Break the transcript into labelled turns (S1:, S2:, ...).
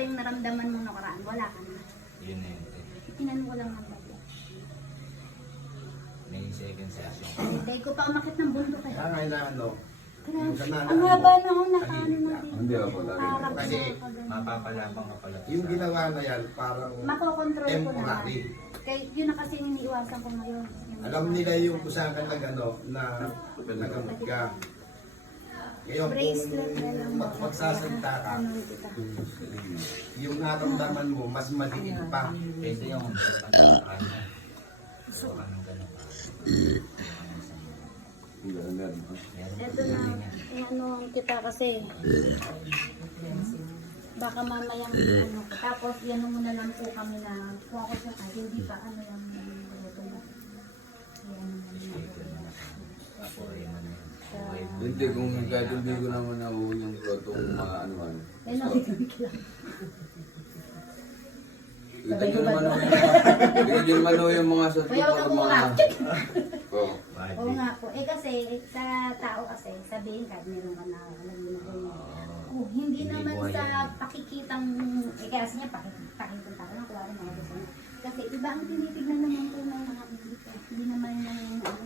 S1: yung naramdaman mo nakaraan, wala ka na.
S2: Yun na yun.
S1: Tinanong ko lang ng bagay.
S2: May second session.
S1: Dahil ko pa umakit ng bundok eh.
S3: Kaya nga ano,
S1: Ang haba na ako nakaano na dito.
S4: Hindi ako lagi.
S1: Harap
S3: Kasi,
S1: sa kagano.
S2: Mapapalabang ka pala.
S3: yung ginawa na yan, parang
S1: Makokontrol ko na.
S3: temporary.
S1: Kaya yun na kasi yung iniiwasan ko ngayon.
S3: Alam nila yung kusakan ng ano, na nagamot ka. Ngayon,
S1: Bracelet na lang.
S3: kung magsasalita ka,
S1: Ano kita.
S3: yung naramdaman mo, mas maliit pa.
S2: Pwede yung pagkakanya. So, anong gano'n?
S1: Ito na, ano kita kasi. Baka mamayang ano ko. Tapos yan mo na lang po kami na focus na kahit hindi pa ano lang ito na. Yan
S4: Hindi, kung kahit hindi ko naman nahuhuli yung plotong mga ano-ano.
S1: yan nakikinig lang.
S4: Kita nyo naman yung ano yung mga sa
S1: Kaya wag
S4: mga...
S1: ako mga
S4: Oo.
S1: Oo nga po. Eh kasi sa tao kasi sabihin kahit meron ka na alam mo na oh, hindi naman
S2: buhay
S1: sa
S2: yan.
S1: pakikitang eh kasi niya pakikita ko lang kuwari mga gusto niya. Kasi iba ang tinitignan naman po ng mga ibig. Hindi naman yung ano